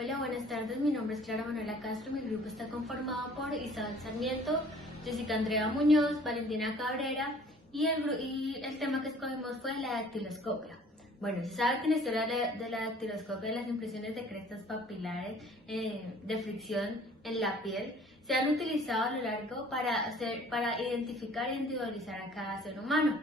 Hola, buenas tardes. Mi nombre es Clara Manuela Castro. Mi grupo está conformado por Isabel Sarmiento, Jessica Andrea Muñoz, Valentina Cabrera y el tema que escogimos fue la dactiloscopia. Bueno, se sabe que en la historia de la dactiloscopia, las impresiones de crestas papilares de fricción en la piel se han utilizado a lo largo para identificar e individualizar a cada ser humano.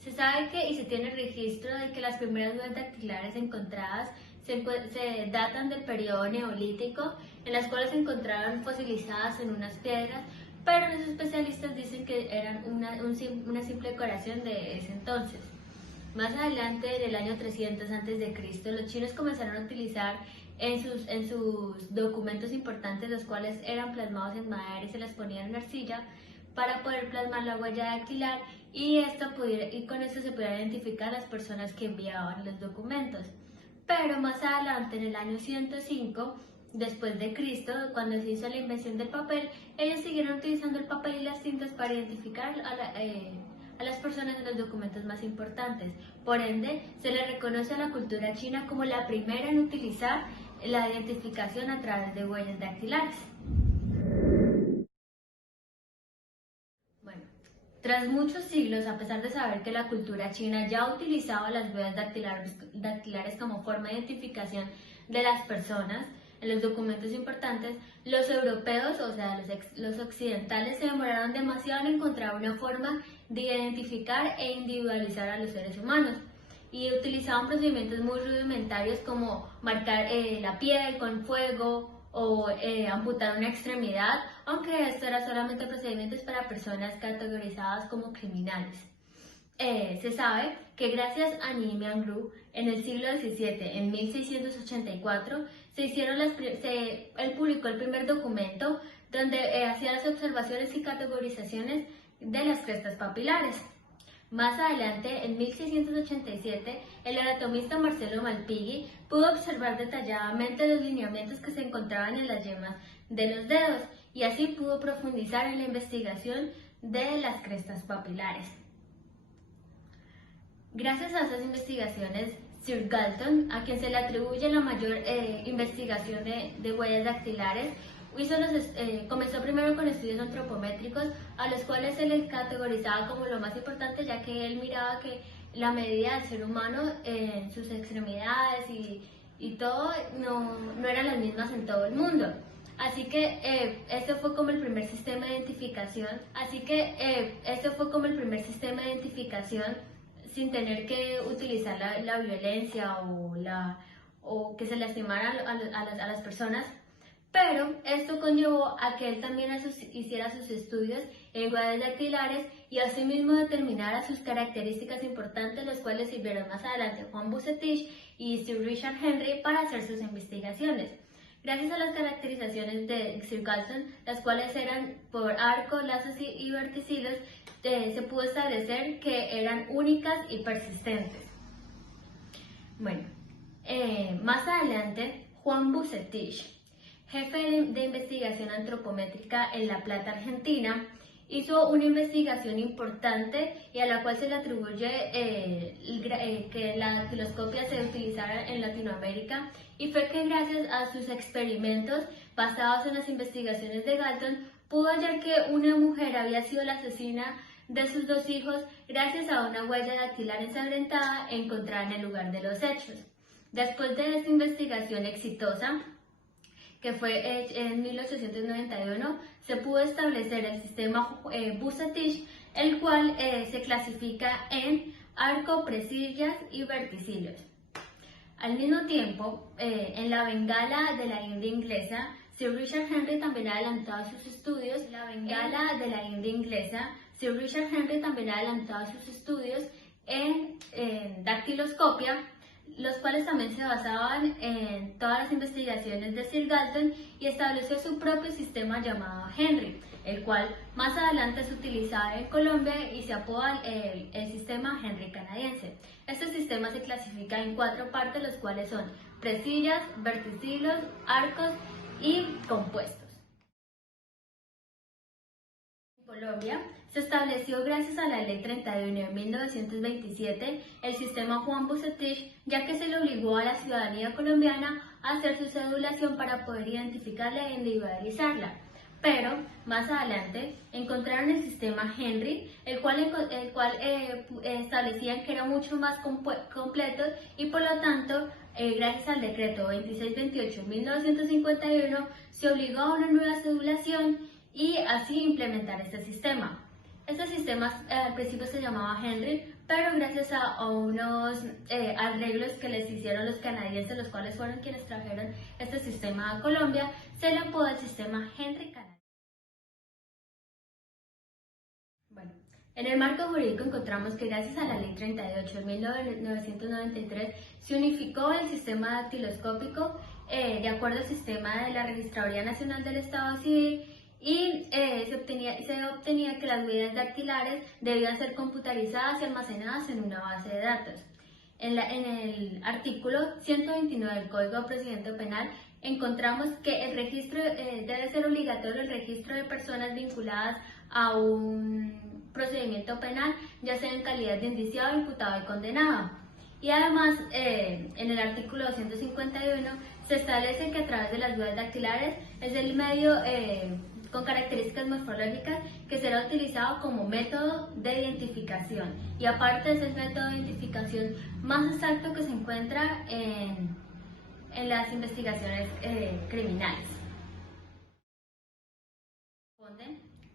Se sabe y se tiene registro de que las primeras huellas dactilares encontradas se datan del periodo neolítico, en las cuales se encontraron fosilizadas en unas piedras, pero los especialistas dicen que eran una simple decoración de ese entonces. Más adelante, en el año 300 a.C., los chinos comenzaron a utilizar en sus documentos importantes, los cuales eran plasmados en madera y se les ponían en arcilla, para poder plasmar la huella dactilar y con esto se pudiera identificar a las personas que enviaban los documentos. Pero más adelante, en el año 105 después de Cristo, cuando se hizo la invención del papel, ellos siguieron utilizando el papel y las tintas para identificar a las personas en los documentos más importantes. Por ende, se le reconoce a la cultura china como la primera en utilizar la identificación a través de huellas dactilares. Bueno, tras muchos siglos, a pesar de saber que la cultura china ya utilizaba las huellas dactilares como forma de identificación de las personas en los documentos importantes, los europeos, o sea, los occidentales, se demoraron demasiado en encontrar una forma de identificar e individualizar a los seres humanos y utilizaban procedimientos muy rudimentarios como marcar la piel con fuego o amputar una extremidad, aunque esto era solamente procedimientos para personas categorizadas como criminales. Se sabe que gracias a Ni Miangru, en el siglo XVII, en 1684, él publicó el primer documento donde hacía las observaciones y categorizaciones de las crestas papilares. Más adelante, en 1687, el anatomista Marcelo Malpighi pudo observar detalladamente los lineamientos que se encontraban en las yemas de los dedos y así pudo profundizar en la investigación de las crestas papilares. Gracias a esas investigaciones, Sir Galton, a quien se le atribuye la mayor investigación de huellas dactilares, comenzó primero con estudios antropométricos, a los cuales se les categorizaba como lo más importante, ya que él miraba que la medida del ser humano en sus extremidades y todo no eran las mismas en todo el mundo. Así que este fue como el primer sistema de identificación. Sin tener que utilizar la violencia o que se lastimara a las personas, pero esto conllevó a que él también hiciera sus estudios en huellas dactilares y asimismo determinara sus características importantes, los cuales sirvieron más adelante a Juan Bucetich y Sir Richard Henry para hacer sus investigaciones. Gracias a las caracterizaciones de Sir Galton, las cuales eran por arcos, lazos y verticilos, se pudo establecer que eran únicas y persistentes. Bueno, más adelante, Juan Bucetich, jefe de investigación antropométrica en La Plata, Argentina, hizo una investigación importante y a la cual se le atribuye que la dactiloscopia se utilizara en Latinoamérica, y fue que gracias a sus experimentos basados en las investigaciones de Galton pudo hallar que una mujer había sido la asesina de sus dos hijos gracias a una huella dactilar ensangrentada encontrada en el lugar de los hechos. Después de esta investigación exitosa, que fue en 1891, se pudo establecer el sistema Bucetich, el cual se clasifica en arco, presillas y verticillos. Al mismo tiempo, en la Bengala de la India inglesa, Sir Richard Henry también adelantaba sus estudios. En dactiloscopia, los cuales también se basaban en todas las investigaciones de Sir Galton, y estableció su propio sistema llamado Henry, el cual más adelante se utilizaba en Colombia y se apoda el sistema Henry canadiense. Este sistema se clasifica en 4 partes, los cuales son presillas, verticilos, arcos y compuestos. Colombia se estableció gracias a la Ley 31 de 1927 el sistema Juan Bucetich, ya que se le obligó a la ciudadanía colombiana a hacer su cedulación para poder identificarla e individualizarla. Pero más adelante encontraron el sistema Henry, el cual establecían que era mucho más completo y por lo tanto, gracias al decreto 2628 de 1951, se obligó a una nueva cedulación y así implementar este sistema. Este sistema al principio se llamaba Henry, pero gracias a unos arreglos que les hicieron los canadienses, los cuales fueron quienes trajeron este sistema a Colombia, se le apodó el sistema Henry canadiense. Bueno, en el marco jurídico encontramos que gracias a la Ley 38 de 1993 se unificó el sistema dactiloscópico de acuerdo al sistema de la Registraduría Nacional del Estado Civil y se obtenía que las huellas dactilares debían ser computarizadas y almacenadas en una base de datos. En el artículo 129 del Código de Procedimiento Penal encontramos que el registro debe ser obligatorio, el registro de personas vinculadas a un procedimiento penal, ya sea en calidad de indiciado, imputado y condenado. Y además, en el artículo 251 se establece que a través de las huellas dactilares es el medio con características morfológicas que será utilizado como método de identificación. Y aparte es el método de identificación más exacto que se encuentra en las investigaciones criminales.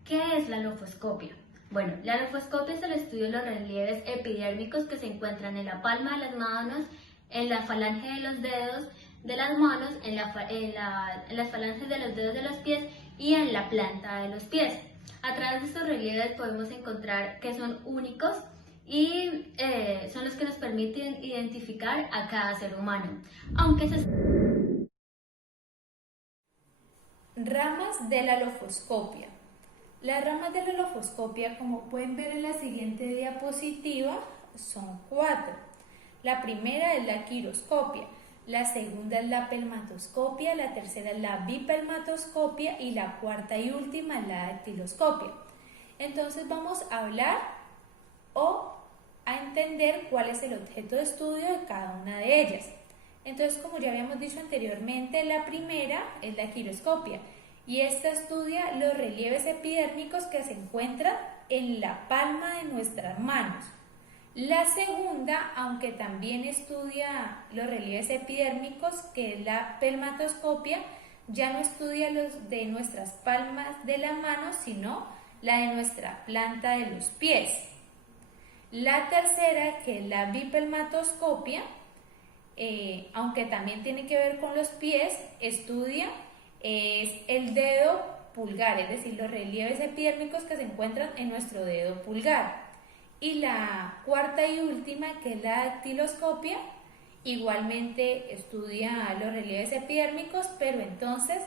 ¿Qué es la lofoscopia? Bueno, la lofoscopia es el estudio de los relieves epidérmicos que se encuentran en la palma de las manos, en la falange de los dedos de las manos, en las falanges de los dedos de los pies y en la planta de los pies. A través de estos relieves podemos encontrar que son únicos y son los que nos permiten identificar a cada ser humano. Ramas de la lofoscopia. Las ramas de la lofoscopia, como pueden ver en la siguiente diapositiva, son 4. La primera es la quiroscopia, la segunda es la pelmatoscopia, la tercera es la bipelmatoscopia y la cuarta y última es la dactiloscopia. Entonces vamos a hablar o a entender cuál es el objeto de estudio de cada una de ellas. Entonces, como ya habíamos dicho anteriormente, la primera es la quiroscopia y esta estudia los relieves epidérmicos que se encuentran en la palma de nuestras manos. La segunda, aunque también estudia los relieves epidérmicos, que es la pelmatoscopia, ya no estudia los de nuestras palmas de la mano, sino la de nuestra planta de los pies. La tercera, que es la bipelmatoscopia, aunque también tiene que ver con los pies, estudia es el dedo pulgar, es decir, los relieves epidérmicos que se encuentran en nuestro dedo pulgar. Y la cuarta y última, que es la dactiloscopia, igualmente estudia los relieves epidérmicos, pero entonces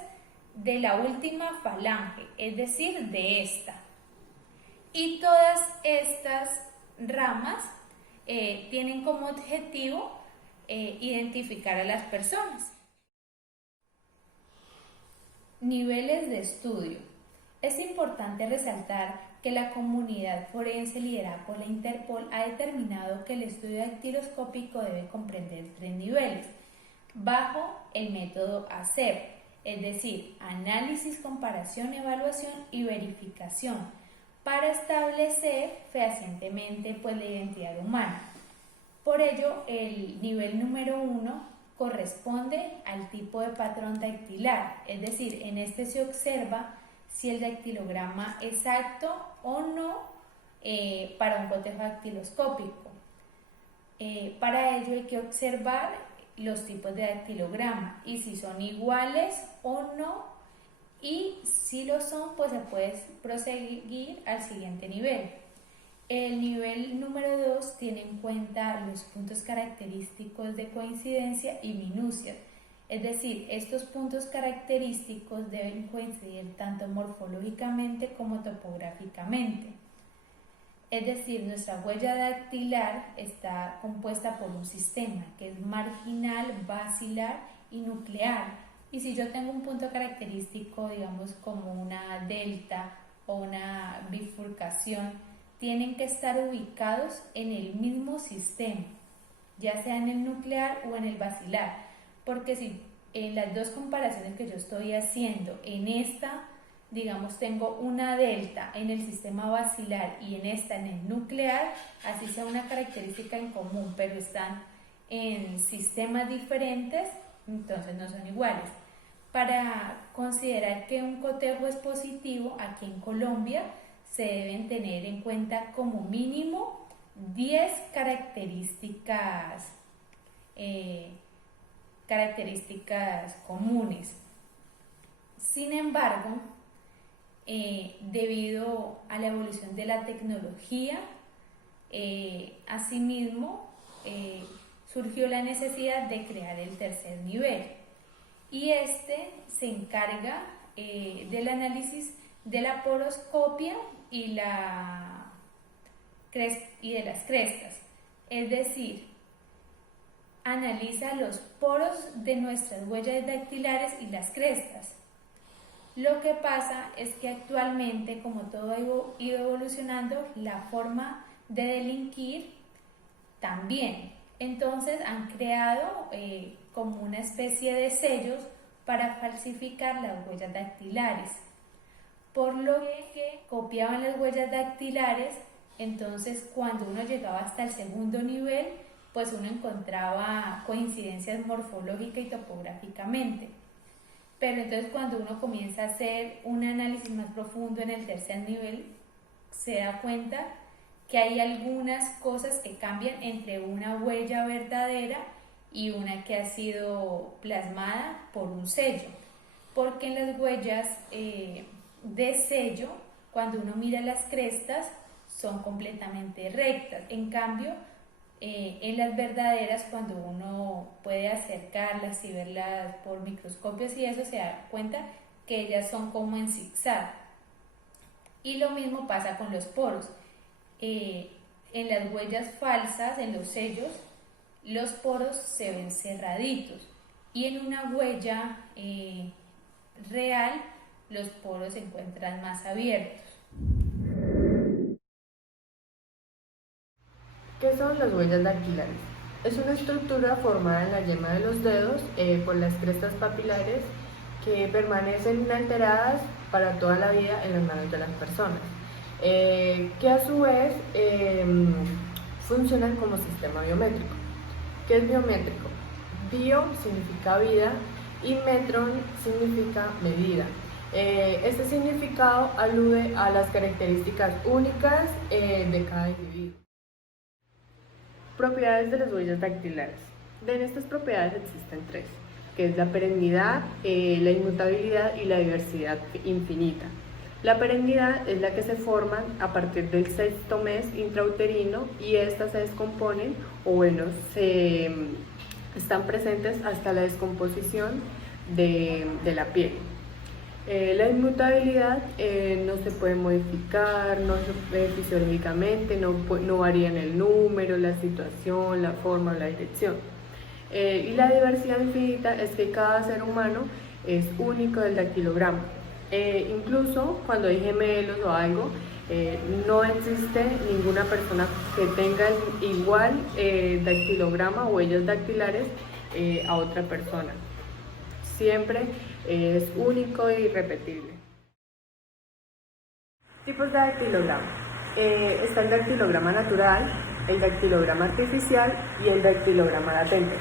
de la última falange, es decir, de esta. Y todas estas ramas tienen como objetivo identificar a las personas. Niveles de estudio. Es importante resaltar que la comunidad forense liderada por la Interpol ha determinado que el estudio dactiloscópico debe comprender 3 niveles, bajo el método ACEP, es decir, análisis, comparación, evaluación y verificación, para establecer fehacientemente la identidad humana. Por ello, el nivel número 1 corresponde al tipo de patrón dactilar, es decir, en este se observa si el dactilograma es exacto o no para un cotejo dactiloscópico. Para ello hay que observar los tipos de dactilograma y si son iguales o no, y si lo son, pues se puede proseguir al siguiente nivel. El nivel número 2 tiene en cuenta los puntos característicos de coincidencia y minucia, es decir, estos puntos característicos deben coincidir tanto morfológicamente como topográficamente. Es decir, nuestra huella dactilar está compuesta por un sistema que es marginal, basilar y nuclear. Y si yo tengo un punto característico, digamos como una delta o una bifurcación tienen que estar ubicados en el mismo sistema, ya sea en el nuclear o en el basilar, porque si en las dos comparaciones que yo estoy haciendo, en esta, digamos, tengo una delta en el sistema basilar y en esta en el nuclear, así sea una característica en común, pero están en sistemas diferentes, entonces no son iguales. Para considerar que un cotejo es positivo, aquí en Colombia se deben tener en cuenta como mínimo 10 características comunes. Sin embargo, debido a la evolución de la tecnología, asimismo surgió la necesidad de crear el tercer nivel, y este se encarga del análisis de la poroscopia y de las crestas, es decir, analiza los poros de nuestras huellas dactilares y las crestas. Lo que pasa es que actualmente, como todo ha ido evolucionando, la forma de delinquir también. Entonces han creado como una especie de sellos para falsificar las huellas dactilares. Por lo que copiaban las huellas dactilares, entonces cuando uno llegaba hasta el segundo nivel, pues uno encontraba coincidencias morfológica y topográficamente. Pero entonces cuando uno comienza a hacer un análisis más profundo en el tercer nivel, se da cuenta que hay algunas cosas que cambian entre una huella verdadera y una que ha sido plasmada por un sello. Porque en las huellas de sello, cuando uno mira las crestas, son completamente rectas. En cambio, en las verdaderas, cuando uno puede acercarlas y verlas por microscopios y eso, se da cuenta que ellas son como en zigzag. Y lo mismo pasa con los poros. En las huellas falsas, en los sellos, los poros se ven cerraditos, y en una huella real los poros se encuentran más abiertos. ¿Qué son las huellas dactilares? Es una estructura formada en la yema de los dedos por las crestas papilares que permanecen inalteradas para toda la vida en las manos de las personas, que a su vez funcionan como sistema biométrico. ¿Qué es biométrico? Bio significa vida y metron significa medida. Este significado alude a las características únicas de cada individuo. Propiedades de las huellas dactilares. De estas propiedades existen tres, que es la perennidad, la inmutabilidad y la diversidad infinita. La perennidad es la que se forman a partir del sexto mes intrauterino, y estas se descomponen están presentes hasta la descomposición de la piel. La inmutabilidad no se puede modificar, fisiológicamente, no varía en el número, la situación, la forma o la dirección. Y la diversidad infinita es que cada ser humano es único del dactilograma. Incluso cuando hay gemelos o algo, no existe ninguna persona que tenga igual dactilograma o huellas dactilares a otra persona. Siempre es único e irrepetible. Tipos de dactilograma. Está el dactilograma natural, el dactilograma artificial y el dactilograma latente.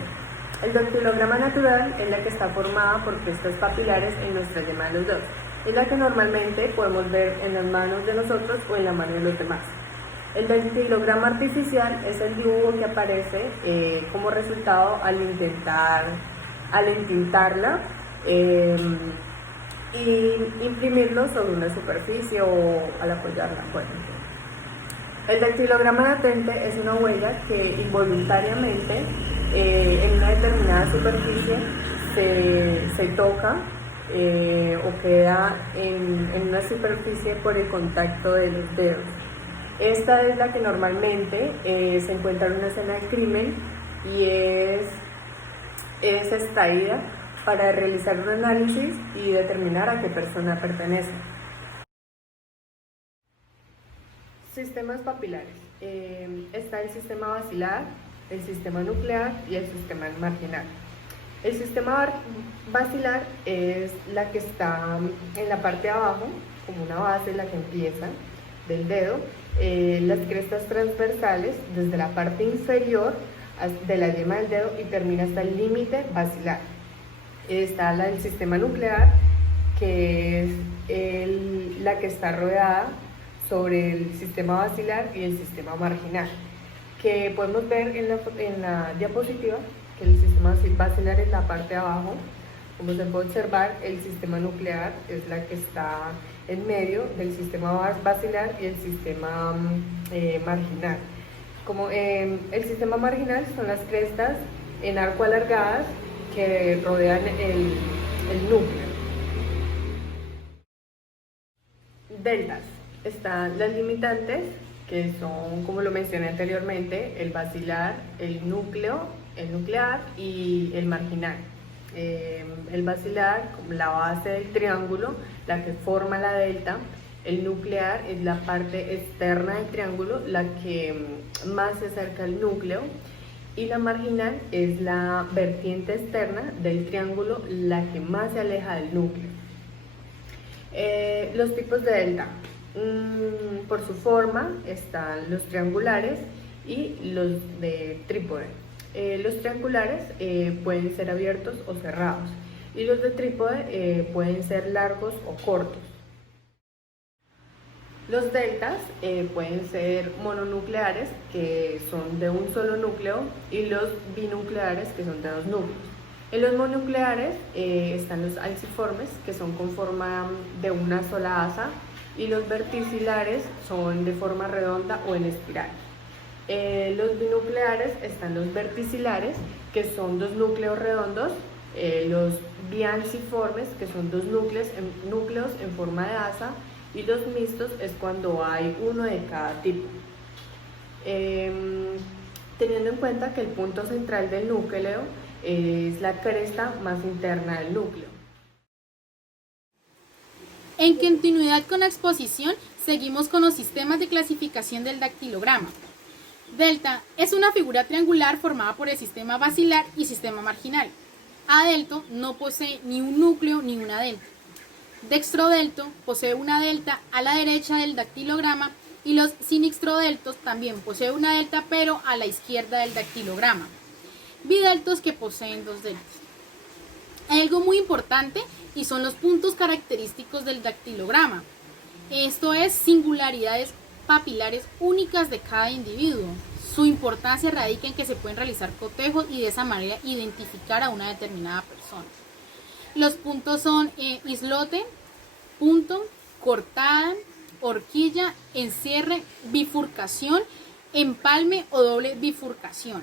El dactilograma natural es la que está formada por crestas papilares en nuestra yema de los dedos. Es la que normalmente podemos ver en las manos de nosotros o en la mano de los demás. El dactilograma artificial es el dibujo que aparece como resultado al entintarla y imprimirlo sobre una superficie o al apoyarla. Bueno, el dactilograma latente es una huella que involuntariamente en una determinada superficie se toca o queda en una superficie por el contacto de los dedos. Esta es la que normalmente se encuentra en una escena de crimen y es extraída para realizar un análisis y determinar a qué persona pertenece. Sistemas papilares. Está el sistema basilar, el sistema nuclear y el sistema marginal. El sistema basilar es la que está en la parte de abajo, como una base, la que empieza del dedo, las crestas transversales desde la parte inferior de la yema del dedo y termina hasta el límite basilar. Está el sistema nuclear, que es la que está rodeada sobre el sistema basilar y el sistema marginal, que podemos ver en la diapositiva que el sistema basilar es la parte de abajo. Como se puede observar, el sistema nuclear es la que está en medio del sistema basilar y el sistema marginal. Como el sistema marginal son las crestas en arco alargadas que rodean el núcleo. Deltas. Están las limitantes, que son, como lo mencioné anteriormente, el basilar, el nuclear y el marginal. El basilar, como la base del triángulo, la que forma la delta. El nuclear es la parte externa del triángulo, la que más se acerca al núcleo. Y la marginal es la vertiente externa del triángulo, la que más se aleja del núcleo. Los tipos de delta. Por su forma están los triangulares y los de trípode. Los triangulares pueden ser abiertos o cerrados y los de trípode pueden ser largos o cortos. Los deltas pueden ser mononucleares, que son de un solo núcleo, y los binucleares, que son de dos núcleos. En los mononucleares están los alciformes, que son con forma de una sola asa, y los verticilares son de forma redonda o en espiral. Los binucleares están los verticilares, que son dos núcleos redondos, los bialciformes, que son dos núcleos en forma de asa, y los mixtos es cuando hay uno de cada tipo. Teniendo en cuenta que el punto central del núcleo es la cresta más interna del núcleo. En continuidad con la exposición, seguimos con los sistemas de clasificación del dactilograma. Delta es una figura triangular formada por el sistema basilar y sistema marginal. Adelto no posee ni un núcleo ni una delta. Dextrodelto posee una delta a la derecha del dactilograma y los sinixtrodeltos también poseen una delta pero a la izquierda del dactilograma. Bideltos que poseen dos deltas. Hay algo muy importante y son los puntos característicos del dactilograma. Esto es singularidades papilares únicas de cada individuo. Su importancia radica en que se pueden realizar cotejos y de esa manera identificar a una determinada persona. Los puntos son islote, punto, cortada, horquilla, encierre, bifurcación, empalme o doble bifurcación.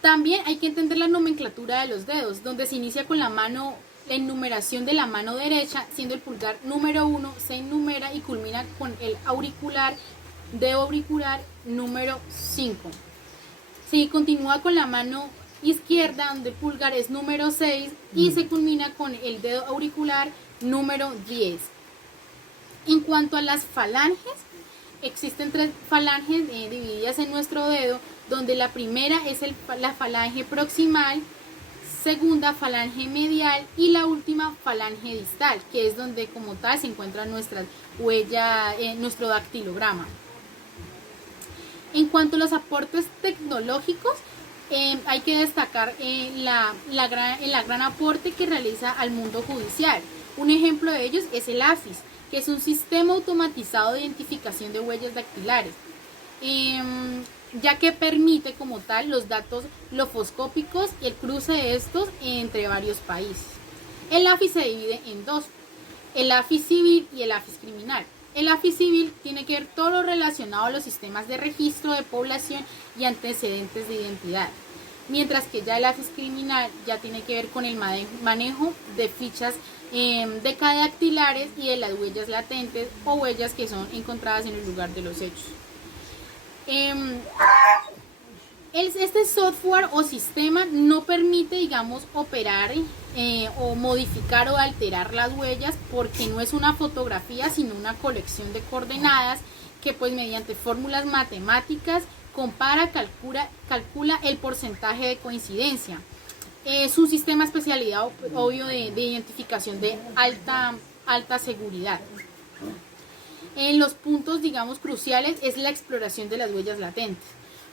También hay que entender la nomenclatura de los dedos, donde se inicia con la mano, la enumeración de la mano derecha, siendo el pulgar número 1, se enumera y culmina con el auricular, dedo auricular número 5. Se continúa con la mano izquierda, donde el pulgar es número 6 y se culmina con el dedo auricular número 10. En cuanto a las falanges, existen 3 falanges divididas en nuestro dedo, donde la primera es la falange proximal, segunda falange medial y la última falange distal, que es donde como tal se encuentra nuestra huella, nuestro dactilograma. En cuanto a los aportes tecnológicos, hay que destacar el gran aporte que realiza al mundo judicial. Un ejemplo de ellos es el AFIS, que es un sistema automatizado de identificación de huellas dactilares, ya que permite como tal los datos lofoscópicos y el cruce de estos entre varios países. El AFIS se divide en dos, el AFIS civil y el AFIS criminal. El AFIS civil tiene que ver todo lo relacionado a los sistemas de registro de población y antecedentes de identidad, mientras que ya el AFIS criminal ya tiene que ver con el manejo de fichas de dactilares y de las huellas latentes o huellas que son encontradas en el lugar de los hechos. Este software o sistema no permite, digamos, operar o modificar o alterar las huellas, porque no es una fotografía, sino una colección de coordenadas que pues mediante fórmulas matemáticas compara, calcula el porcentaje de coincidencia. Es un sistema especialidad, obvio, de identificación de alta seguridad. En los puntos, digamos, cruciales es la exploración de las huellas latentes.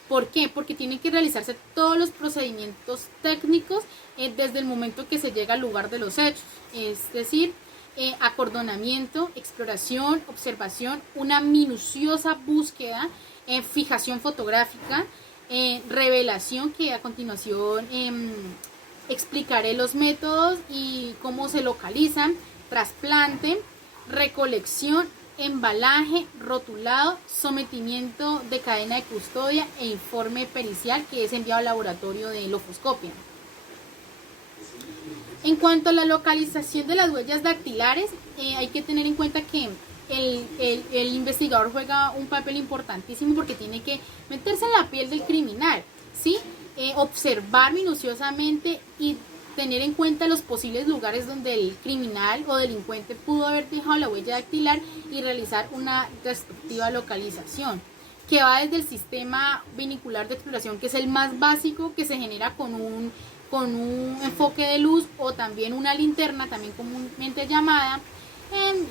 ¿Por qué? Porque tienen que realizarse todos los procedimientos técnicos desde el momento que se llega al lugar de los hechos, es decir, acordonamiento, exploración, observación, una minuciosa búsqueda, fijación fotográfica, revelación, que a continuación explicaré los métodos y cómo se localizan, trasplante, recolección, embalaje, rotulado, sometimiento de cadena de custodia e informe pericial, que es enviado al laboratorio de lofoscopia. En cuanto a la localización de las huellas dactilares, hay que tener en cuenta que el investigador juega un papel importantísimo, porque tiene que meterse en la piel del criminal, ¿sí? Observar minuciosamente y tener en cuenta los posibles lugares donde el criminal o delincuente pudo haber dejado la huella dactilar y realizar una respectiva localización, que va desde el sistema binocular de exploración, que es el más básico, que se genera con un enfoque de luz o también una linterna, también comúnmente llamada,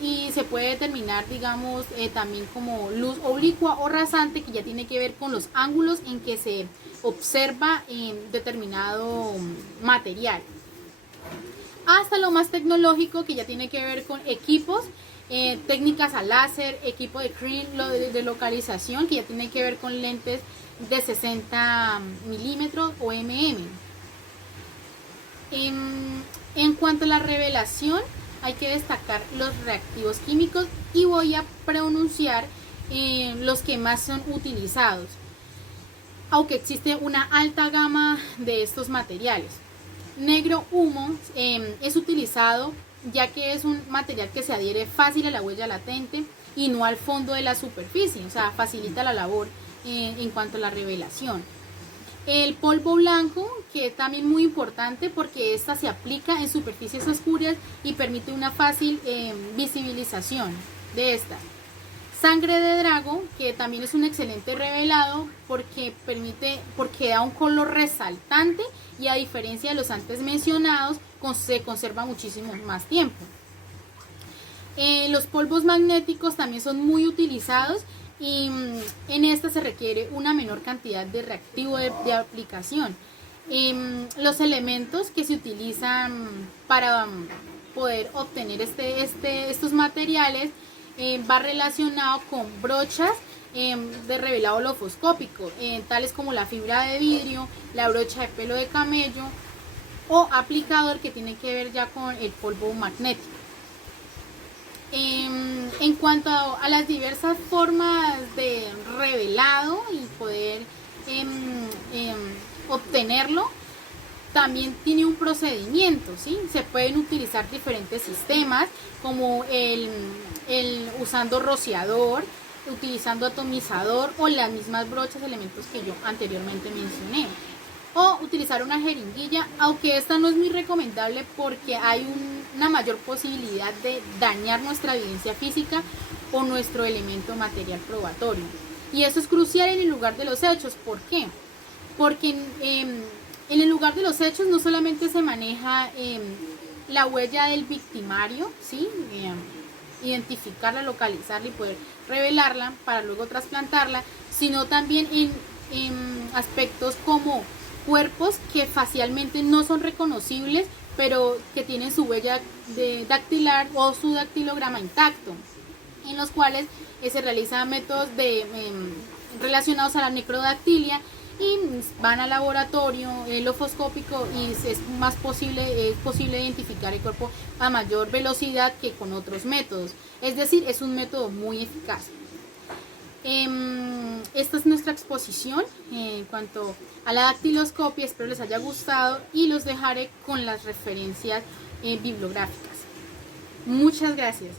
y se puede determinar, digamos, también como luz oblicua o rasante, que ya tiene que ver con los ángulos en que se observa determinado material, hasta lo más tecnológico, que ya tiene que ver con equipos, técnicas a láser, equipo de crane de localización, que ya tiene que ver con lentes de 60 milímetros o En cuanto a la revelación, hay que destacar los reactivos químicos, y voy a pronunciar los que más son utilizados, aunque existe una alta gama de estos materiales. Negro humo es utilizado ya que es un material que se adhiere fácil a la huella latente y no al fondo de la superficie, o sea, facilita la labor en cuanto a la revelación. El polvo blanco, que es también muy importante porque esta se aplica en superficies oscuras y permite una fácil visibilización de esta. Sangre de drago, que también es un excelente revelado porque da un color resaltante, y a diferencia de los antes mencionados, se conserva muchísimo más tiempo. Los polvos magnéticos también son muy utilizados, y en esta se requiere una menor cantidad de reactivo de aplicación. Los elementos que se utilizan para poder obtener estos materiales va relacionado con brochas de revelado lofoscópico, tales como la fibra de vidrio, la brocha de pelo de camello, o aplicador, que tiene que ver ya con el polvo magnético. En cuanto a las diversas formas de revelado y poder obtenerlo, también tiene un procedimiento, ¿sí? Se pueden utilizar diferentes sistemas, como usando rociador, utilizando atomizador, o las mismas brochas, elementos que yo anteriormente mencioné, o utilizar una jeringuilla, aunque esta no es muy recomendable porque hay una mayor posibilidad de dañar nuestra evidencia física o nuestro elemento material probatorio. Y eso es crucial en el lugar de los hechos. ¿Por qué? Porque en el lugar de los hechos no solamente se maneja la huella del victimario, ¿sí? Identificarla, localizarla y poder revelarla para luego trasplantarla, sino también en aspectos como cuerpos que facialmente no son reconocibles, pero que tienen su huella dactilar o su dactilograma intacto, en los cuales se realizan métodos relacionados a la necrodactilia, y van al laboratorio lofoscópico, y es posible identificar el cuerpo a mayor velocidad que con otros métodos. Es decir, es un método muy eficaz. Esta es nuestra exposición en cuanto a la dactiloscopia. Espero les haya gustado y los dejaré con las referencias bibliográficas. Muchas gracias.